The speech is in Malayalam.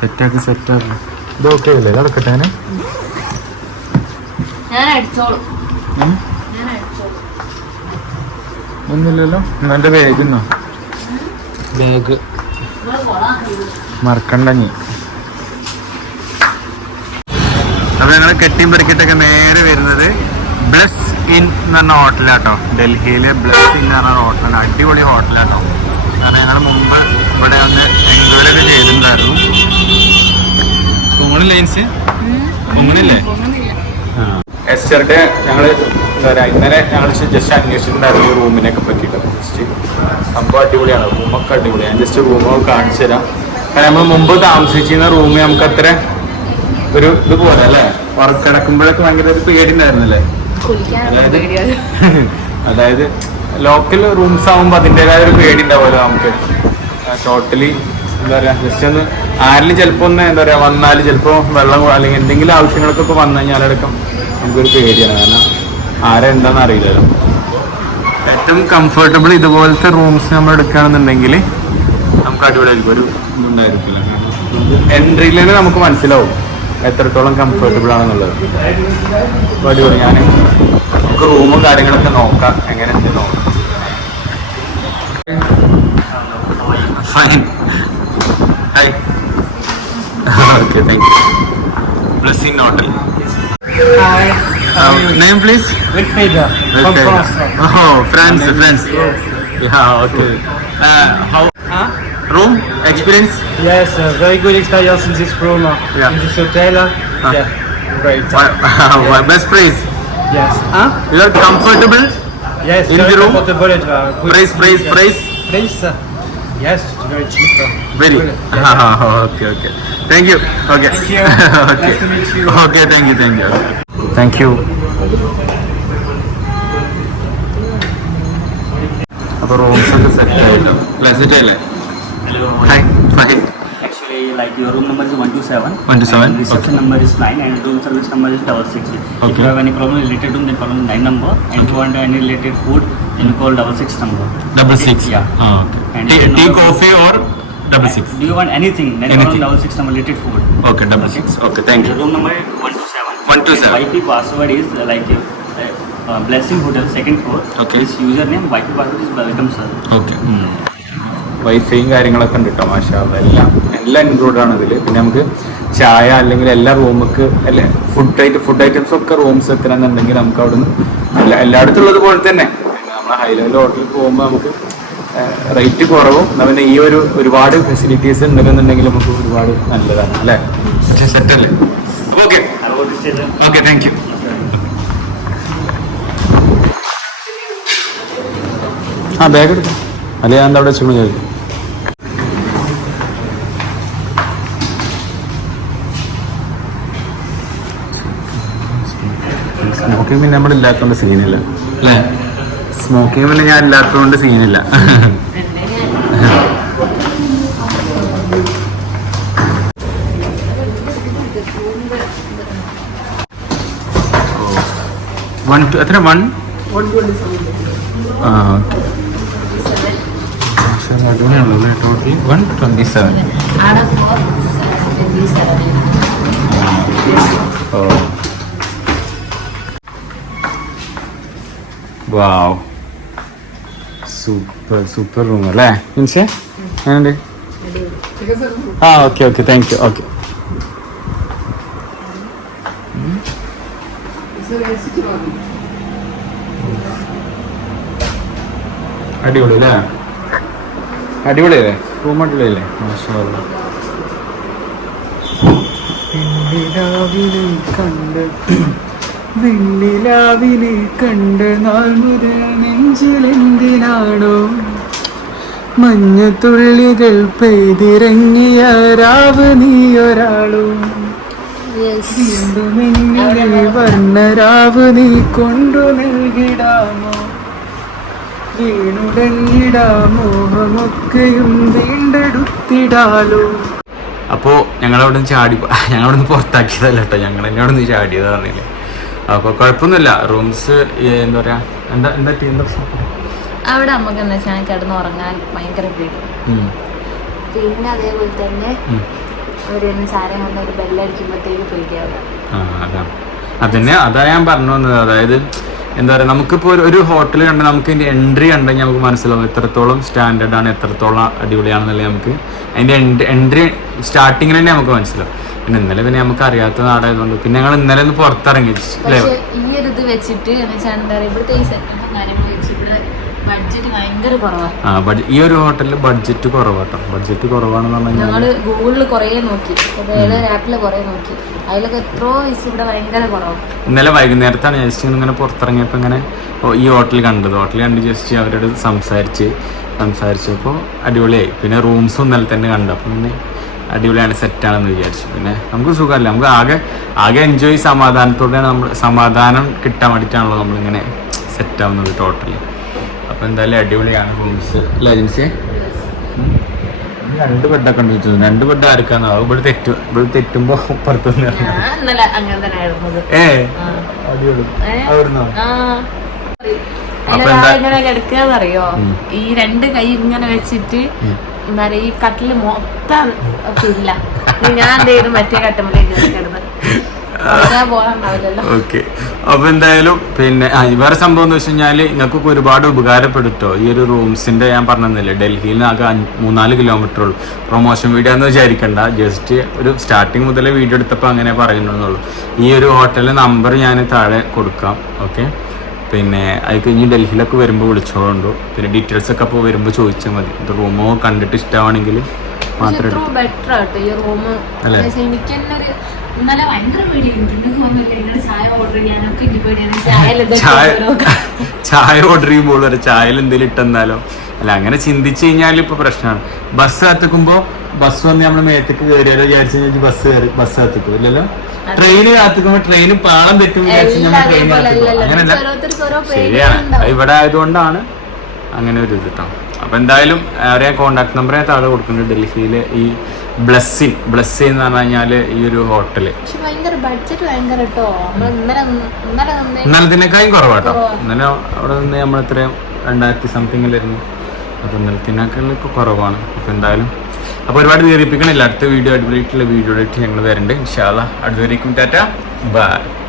സെറ്റാക്കി സെറ്റാക്കി ഇത് ഓക്കെ അല്ലേ? അടിച്ചോളും. ഒന്നുമില്ലല്ലോ. എന്റെ ബാഗ് ഇന്നോ ബാഗ് മറക്കണ്ടങ്ങി അപ്പൊ ഞങ്ങൾ കെട്ടിയും പെറുക്കിട്ടൊക്കെ നേരെ വരുന്നത് ബ്ലസ് ഇൻ എന്ന് പറഞ്ഞ ഹോട്ടലാട്ടോ ഡൽഹിയിലെ ബ്ലസ് ഇൻ എന്ന് പറഞ്ഞ ഹോട്ടലാണ് അടിപൊളി ഹോട്ടലാട്ടോ കാരണം ഞങ്ങൾ മുമ്പ് ഇവിടെ ഇൻസ് പൊങ്ങണില്ലേ എസ്റ്റർഡേ ഞങ്ങൾ എന്താ പറയുക ഇന്നലെ ഞങ്ങൾ ജസ്റ്റ് അന്വേഷിച്ചിട്ടുണ്ടായിരുന്നു ഈ റൂമിനെയൊക്കെ പറ്റിയിട്ട് ജസ്റ്റ് സംഭവം അടിപൊളിയാണ്. റൂമൊക്കെ അടിപൊളിയാണ്. ഞാൻ ജസ്റ്റ് റൂമൊക്കെ കാണിച്ചു തരാം. കാരണം നമ്മൾ മുമ്പ് താമസിച്ചിരുന്ന റൂം നമുക്ക് അത്ര ഒരു ഇതുപോലെ അല്ലേ? ഉറക്ക കിടക്കുമ്പോഴൊക്കെ ഭയങ്കര ഒരു പേടി ഉണ്ടായിരുന്നല്ലേ അതായത് അതായത് ലോക്കൽ റൂംസ് ആകുമ്പോൾ അതിന്റെതായ ഒരു പേടി ഉണ്ടാവുമല്ലോ നമുക്ക്. ടോട്ടലി എന്താ പറയുക ജസ്റ്റ് ഒന്ന് ആരിലും ചിലപ്പോൾ ഒന്ന് എന്താ പറയുക വന്നാൽ ചിലപ്പോൾ വെള്ളം അല്ലെങ്കിൽ എന്തെങ്കിലും ആവശ്യങ്ങളൊക്കെ ഇപ്പോൾ വന്നു കഴിഞ്ഞാലടക്കം നമുക്കൊരു പേടിയാണ്. കാരണം ആരെന്താന്ന് അറിയില്ലല്ലോ. ഏറ്റവും കംഫർട്ടബിൾ ഇതുപോലത്തെ റൂംസ് നമ്മൾ എടുക്കുകയാണെന്നുണ്ടെങ്കിൽ നമുക്ക് അടിപൊളിയായിരിക്കും. ഒരു എൻട്രിയിൽ തന്നെ നമുക്ക് മനസ്സിലാവും എത്രത്തോളം കംഫർട്ടബിൾ ആണെന്നുള്ളത്. അപ്പോൾ അടിപൊളി. ഞാൻ നമുക്ക് റൂമും കാര്യങ്ങളൊക്കെ നോക്കാം. എങ്ങനെയുണ്ട് നോക്കാം. Fine Okay, thank you. Blessing Hotel. Hi. Uh, name please? Rick Okay. From France. Oh, France, France. Yes. Yeah, okay. Uh, how? Huh? Room experience? Yes, uh, very good experience in this room, uh, yeah. in this hotel. Uh, yeah, great. Uh, best price? Yes. Huh? You are comfortable? Yes, in the room? comfortable. Uh, price, price, price? Price? Yes very cheap. uh, Very. good. Yes. Ah, okay, okay. Thank you. Okay. Thank you. okay. Nice to meet you. Okay, thank you, thank you. Thank you. അപ്പോൾ റൂംസ് ഒക്കെ സെറ്റ് ആയിട്ടോ അല്ലേ സെറ്റ് ആയില്ലേ Hello. Hi Fahid Actually, like your room number is 127. 127, And reception okay. number is 9 and room service number is double six. If Okay. you have any problem related room, then call on 9 number. And if you want any related food, then call double six number. Double Okay? Six Yeah. ആ okay. And tea, you tea know- coffee or double six Do you want anything? Then call Anything. double six number related food. Okay, double six okay thank Your you. room number one is 127. 127. And YP password is uh, like uh, uh, Blessing Hotel, second floor. Okay. His username, YP password is welcome sir. Okay വൈഫൈയും കാര്യങ്ങളൊക്കെ ഉണ്ട് കേട്ടോ മാഷാ അല്ലാ. എല്ലാം എല്ലാം ഇൻക്ലൂഡ് ആണ് ഇതിൽ പിന്നെ നമുക്ക് ചായ അല്ലെങ്കിൽ എല്ലാ റൂമുക്ക് അല്ലെ ഫുഡ് ഐറ്റം ഫുഡ് ഐറ്റംസ് ഒക്കെ റൂംസ് എത്തണമെന്നുണ്ടെങ്കിൽ നമുക്ക് അവിടുന്ന് എല്ലാ എല്ലായിടത്തും ഉള്ളത് പോലെ തന്നെ നമ്മൾ ഹൈ ലെവൽ ഹോട്ടലിൽ പോകുമ്പോൾ നമുക്ക് റേറ്റ് കുറവും. പിന്നെ ഈ ഒരു ഒരുപാട് ഫെസിലിറ്റീസ് ഉണ്ടെന്നുണ്ടെങ്കിൽ നമുക്ക് ഒരുപാട് നല്ലതാണ് അല്ലേ? സെറ്റ് അല്ലേ ഓക്കെ. ഓക്കെ താങ്ക് യു ആ ബാഗ് എടുക്കാം. അല്ലെ ഞാൻ എന്താ അവിടെ വെച്ചു ചോദിക്കും. സ്മോക്കിംഗ് പിന്നെ നമ്മളില്ലാത്തതുകൊണ്ട് സീനില്ല അല്ലേ? സ്മോക്കിംഗ് പിന്നെ ഞാൻ ഇല്ലാത്തതുകൊണ്ട് സീനില്ല വൺ ടു എത്ര? വൺ ആ വാവ് സൂപ്പർ സൂപ്പർ റൂം അല്ലേ? മീൻസ് എങ്ങനെയുണ്ട്? ആ okay okay thank you okay അടിപൊളി അല്ലേ? അടിപൊളിയല്ലേ റൂം അടിപൊളിയല്ലേ മാഷാ അല്ലാ. വെണ്ണിലാവിനെ കണ്ട് വെണ്ണിലാവിനെ കണ്ട് നാൾ മുതൽ നെഞ്ചിലെന്തിനാണോ മഞ്ഞത്തുള്ളികൾ പെയ്തിറങ്ങിയ രാവ് നീയൊരാളോ വീണ്ടും എന്നിലെ വർണരാവ് നീ കൊണ്ടു നൽകിടാമോ? വീണുടങ്ങിടാമോഹമൊക്കെയും വീണ്ടെടുത്തിടാലോ. അപ്പോൾ ഞങ്ങളവിടെ നിന്ന് ചാടി ഞങ്ങളവിടെ നിന്ന് പുറത്താക്കിയതല്ല കേട്ടോ. ഞങ്ങൾ എന്നോട് നിന്ന് അപ്പോൾ കുഴപ്പമൊന്നുമില്ല റൂംസ് എന്താ പറയാ എന്താ എന്താ ടീം അവിടെ നമുക്ക് എന്താ വെച്ചാൽ കിടന്ന് ഉറങ്ങാൻ ഭയങ്കര പേടി. പിന്നെ അതേപോലെ തന്നെ ചാരം കൊണ്ട് ഒരു ബെല്ലടിക്കുമ്പോഴത്തേക്ക് പേടിയാവുക. അതന്നെ അതാ ഞാൻ പറഞ്ഞു വന്നത്. അതായത് എന്താ പറയുക നമുക്കിപ്പോൾ ഒരു- ഹോട്ടൽ കണ്ട് നമുക്ക് ഇതിന്റെ എൻട്രി കണ്ടെങ്കിൽ നമുക്ക് മനസ്സിലാവും എത്രത്തോളം സ്റ്റാൻഡേർഡ് ആണ് എത്രത്തോളം അടിപൊളിയാണെന്നല്ലേ നമുക്ക്. അതിന്റെ എൻട്രി സ്റ്റാർട്ടിങ്ങിൽ തന്നെ നമുക്ക് മനസ്സിലാവും. പിന്നെ ഇന്നലെ പിന്നെ നമുക്ക് അറിയാത്ത നാടായതുകൊണ്ട് പിന്നെ ഞങ്ങൾ ഇന്നലെ ഒന്ന് പുറത്തിറങ്ങി ഈ ഒരു ഇത് വെച്ചിട്ട് ഇവിടുത്തെ ആ ഈ ഒരു ഹോട്ടലിൽ ബഡ്ജറ്റ് കുറവാട്ടോ ബഡ്ജറ്റ് കുറവാണെന്ന് പറഞ്ഞു ഞങ്ങൾ ഗൂഗിളിൽ കുറേ നോക്കി. ആപ്പിൽ കുറേ നോക്കി. അതിലൊക്കെ എത്രയോ പൈസ ഇവിടെ ഭയങ്കര കുറവാണ് ഇന്നലെ വൈകുന്നേരത്താണ് ജസ്റ്റ് ഇങ്ങനെ പുറത്തിറങ്ങിയപ്പോൾ ഇങ്ങനെ ഈ ഹോട്ടൽ കണ്ടത്. ഹോട്ടൽ കണ്ട് ജസ്റ്റ് അവരോട് സംസാരിച്ച് സംസാരിച്ചപ്പോൾ അടിപൊളിയായി. പിന്നെ റൂംസും ഇന്നലെ തന്നെ കണ്ടു. അപ്പം പിന്നെ അടിപൊളിയാണ് സെറ്റാണെന്ന് വിചാരിച്ചു. പിന്നെ നമുക്ക് സുഖമല്ല. നമുക്ക് ആകെ ആകെ എൻജോയ് സമാധാനത്തോടെയാണ് നമ്മൾ സമാധാനം കിട്ടാൻ വേണ്ടിയിട്ടാണല്ലോ നമ്മളിങ്ങനെ സെറ്റാവുന്നത് ടോട്ടലി അപ്പോൾ എന്തായാലും അടിപൊളിയാണ് റൂംസ് അല്ലേ ഏജൻസി രണ്ട് ബെഡൊക്കെ ഉണ്ട് ചോദിച്ചത് രണ്ട് ബെഡ് ആർക്കാന്ന് ഇവിടെ തെറ്റു. ഇവിടെ തെറ്റുമ്പോ പുറത്തുനിന്ന് ഏ? ആ. അടിപൊളി. അവിടുന്നോ? എങ്ങനെ കിടക്കുകയെന്നറിയോ. ഈ രണ്ട് കൈ ഇങ്ങനെ വെച്ചിട്ട് എന്താ പറയാ ഈ കട്ടിൽ മൊത്തം ഇല്ല ഞാൻ എന്ത് ചെയ്തു മറ്റേ കട്ടുമ്പോഴേക്ക് കിടന്ന് ഓക്കെ. അപ്പൊ എന്തായാലും പിന്നെ വേറെ സംഭവം എന്ന് വെച്ച് കഴിഞ്ഞാൽ നിങ്ങൾക്കൊക്കെ ഒരുപാട് ഉപകാരപ്പെടുത്തോ ഈ ഒരു റൂംസിന്റെ ഞാൻ പറഞ്ഞില്ലേ ഡൽഹിയിൽ നിന്ന് ആകെ മൂന്നാൽ കിലോമീറ്റർ ഉള്ളൂ. പ്രൊമോഷൻ വീഡിയോ എന്ന് വിചാരിക്കണ്ട. ജസ്റ്റ് ഒരു സ്റ്റാർട്ടിങ് മുതലേ വീഡിയോ എടുത്തപ്പോൾ അങ്ങനെ പറയുന്നുള്ളൂ. ഈ ഒരു ഹോട്ടലിന്റെ നമ്പർ ഞാൻ താഴെ കൊടുക്കാം. ഓക്കെ. പിന്നെ അത് കഴിഞ്ഞ് ഡൽഹിയിലൊക്കെ വരുമ്പോൾ വിളിച്ചോളൂ പിന്നെ ഡീറ്റെയിൽസ് ഒക്കെ അപ്പോൾ വരുമ്പോൾ ചോദിച്ചാൽ മതി. റൂമോ കണ്ടിട്ട് ഇഷ്ടമാണെങ്കിൽ മാത്രമേ മാത്രം ഇത്രയും ബെറ്റർ ആട്ടോ ഈ റൂം. അല്ലേ? എനിക്ക് തന്നെ ഒരു ഇന്നലെ ഭയങ്കര ചായ ഓർഡർ ചെയ്യാനൊക്കെ എനിക്ക് പേടിയാണ് ചായ ഓർഡർ ചെയ്യുമ്പോൾ ചായയിൽ എന്തെങ്കിലും ഇട്ടെന്നാലോ? അല്ല അങ്ങനെ ചിന്തിച്ചു കഴിഞ്ഞാൽ ഇപ്പൊ പ്രശ്നമാണ്. ബസ് കാത്തിക്കുമ്പോ ബസ് വന്ന് നമ്മുടെ മേത്തേക്ക് കയറിയാലോ വിചാരിച്ചു കഴിഞ്ഞാൽ ബസ് കയറി ബസ് കാത്തിക്കും ഇല്ലല്ലോ? ട്രെയിന് കാത്തിക്കുമ്പോ ട്രെയിന് പാളം തെറ്റും വിചാരിച്ചു നമ്മൾ ട്രെയിൻ കാത്തിക്കും. അങ്ങനെയല്ല ശരിയാണ്. ഇവിടെ ആയതുകൊണ്ടാണ് അങ്ങനെ ഒരു ഇത് കേട്ടോ അപ്പൊ എന്തായാലും അവരെ കോണ്ടാക്ട് നമ്പർ ഞാൻ താഴെ കൊടുക്കുന്നുണ്ട്. ഡൽഹിയിലെ ഈ ബ്ലസ്സിൻ ബ്ലസ്സിൻ എന്ന് പറഞ്ഞു കഴിഞ്ഞാൽ ഈ ഒരു ഹോട്ടൽ ഇന്നലത്തിനേക്കാളും കുറവാട്ടോ കുറവാ. ഇന്നലെ അവിടെ നിന്ന് നമ്മൾ എത്രയും രണ്ടായിരത്തി സംതിങ്ങിലായിരുന്നു അപ്പോൾ ഇപ്പൊ കുറവാണ്. അപ്പോൾ എന്തായാലും അപ്പോൾ ഒരുപാട് ദീർഘിപ്പിക്കണില്ല. അടുത്ത വീഡിയോ അടിപൊളിയായിട്ടുള്ള വീഡിയോ ആയിട്ട് ഞങ്ങൾ വരുന്നുണ്ട് ഇൻഷാല്ല അടുത്തവരേക്കും ടാറ്റ. ബൈ.